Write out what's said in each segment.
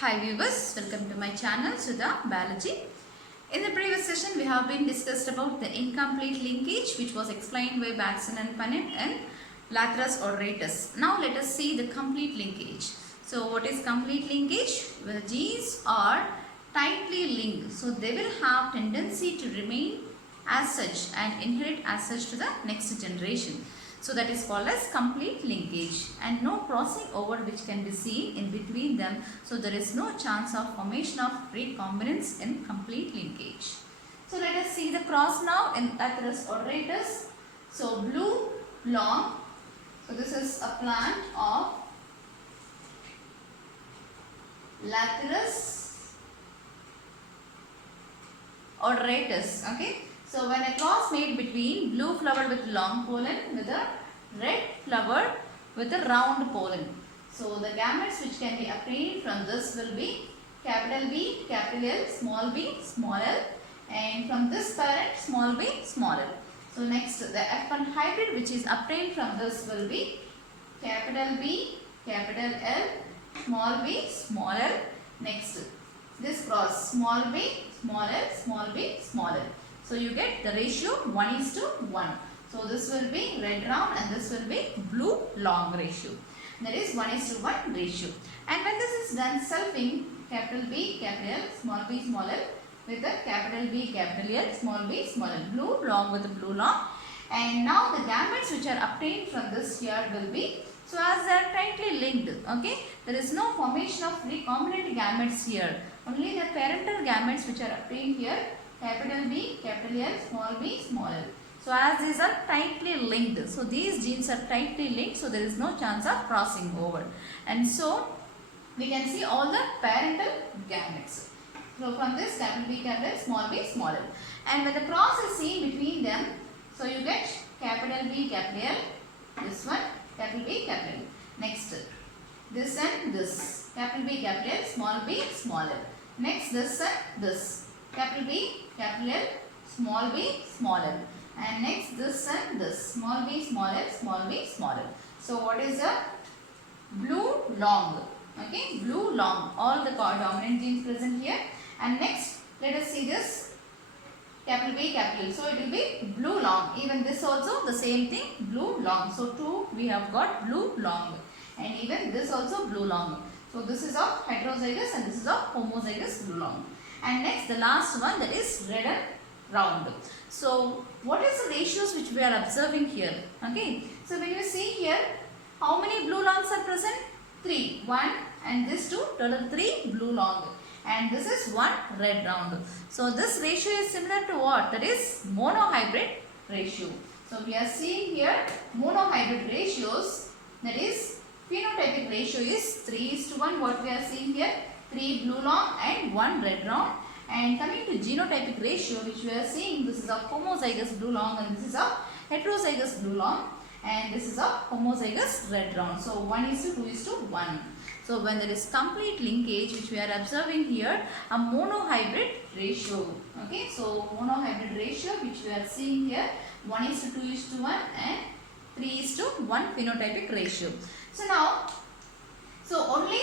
Hi viewers, welcome to my channel Sudha Biology. In the previous session we have been discussed about the incomplete linkage which was explained by Batson and Punnett and Lathyrus auratus. Now let us see the complete linkage. So what is complete linkage? Well, genes are tightly linked, so they will have tendency to remain as such and inherit as such to the next generation. So that is called as complete linkage, and no crossing over which can be seen in between them. So there is no chance of formation of recombinants in complete linkage. So let us see the cross now in Lathyrus auratus. So blue long. So this is a plant of Lathyrus auratus. Okay. So when a cross made between blue flower with long pollen with a red flower with a round pollen. So the gametes which can be obtained from this will be capital B, capital L, small b, small l, and from this parent small b, small l. So next the F1 hybrid which is obtained from this will be capital B, capital L, small b, small l. Next this cross small b, small l, small b, small l. So you get the ratio 1:1. So this will be red round and this will be blue long ratio. That is 1:1 ratio. And when this is done, selfing capital B, capital L, small b, small l with a capital B, capital L, small b, small l, blue long with a blue long. And now the gametes which are obtained from this here will be, so as they are tightly linked, okay, there is no formation of recombinant gametes here. Only the parental gametes which are obtained here, capital B, capital L, small b, small l. So as these are tightly linked, so these genes are tightly linked, so there is no chance of crossing over. And so we can see all the parental gametes. So from this capital B, capital L, small b, small l. And when the cross is seen between them, so you get capital B, capital L, this one, capital B, capital L. Next, this and this, capital B, capital L, small b, small l. Next, this and this, capital B, capital L, small b, small l. And next this and this, small b, small l, small b, small l. So what is the blue long? Okay, blue long. All the dominant genes present here. And next, let us see this capital B, capital L. So it will be blue long. Even this also the same thing, blue long. So two we have got blue long. And even this also blue long. So this is of heterozygous and this is of homozygous blue long. And next the last one, that is red and round. So what is the ratios which we are observing here? Okay. So when you see here, how many blue longs are present? 3. 1 and this 2, total 3 blue long. And this is 1 red round. So this ratio is similar to what? That is monohybrid ratio. So we are seeing here monohybrid ratios, that is phenotypic ratio is 3:1, what we are seeing here, 3 blue long and 1 red round. And coming to genotypic ratio, which we are seeing, this is of homozygous blue long and this is of heterozygous blue long, and this is of homozygous red round. So 1:2:1. So when there is complete linkage, which we are observing here, a monohybrid ratio. Okay, so monohybrid ratio which we are seeing here, 1:2:1 and 3:1 phenotypic ratio. So now, so only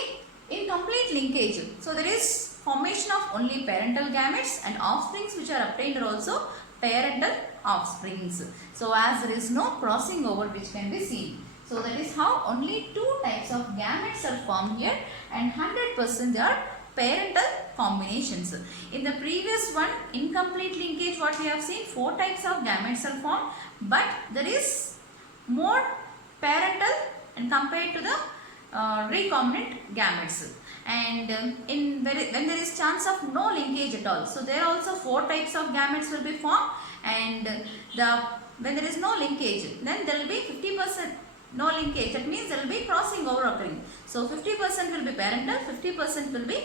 in complete linkage, so there is formation of only parental gametes and offsprings which are obtained are also parental offsprings. So as there is no crossing over which can be seen. So that is how only two types of gametes are formed here, and 100% they are parental combinations. In the previous one, incomplete linkage, what we have seen, 4 types of gametes are formed, but there is more parental and compared to the recombinant gametes. And when there is chance of no linkage at all, so there also 4 types of gametes will be formed, and when there is no linkage, then there will be 50% no linkage. That means there will be crossing over occurring. So 50% will be parental, 50% will be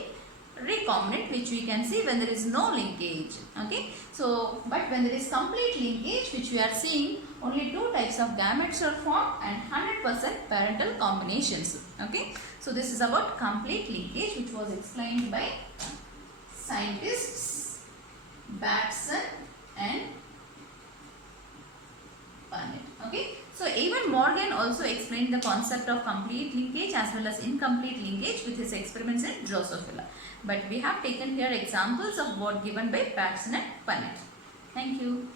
recombinant, which we can see when there is no linkage. Okay, so but when there is complete linkage, which we are seeing, only 2 types of gametes are formed and 100% parental combinations. Okay, so this is about complete linkage, which was explained by scientists Batson and Punnett. Okay, So even Morgan also explained the concept of complete linkage as well as incomplete linkage with his experiments in Drosophila. But we have taken here examples of what given by Patterson and Punnett. Thank you.